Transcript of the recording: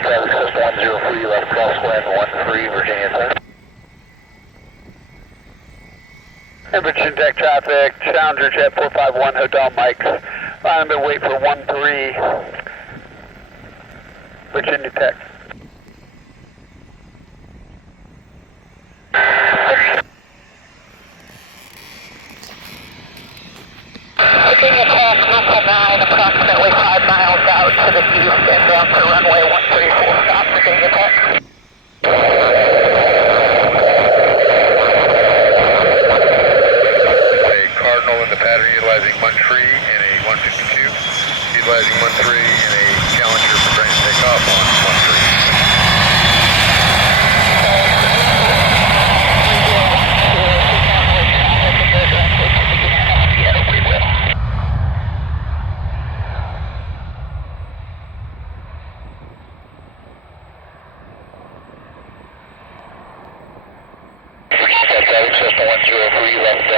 traffic system 103, left crosswind 13, Virginia Tech. And Virginia Tech traffic, Challenger Jet 451, Hotel Mike. I'm going to wait for 13, Virginia Tech. Virginia Tech, local 9, approximately 5 miles out to the east and down to runway 134, stop Virginia Tech. A Cardinal in the pattern utilizing 13 and a 152, utilizing 13 and a Challenger preparing to take off on 13. Traffic system 103,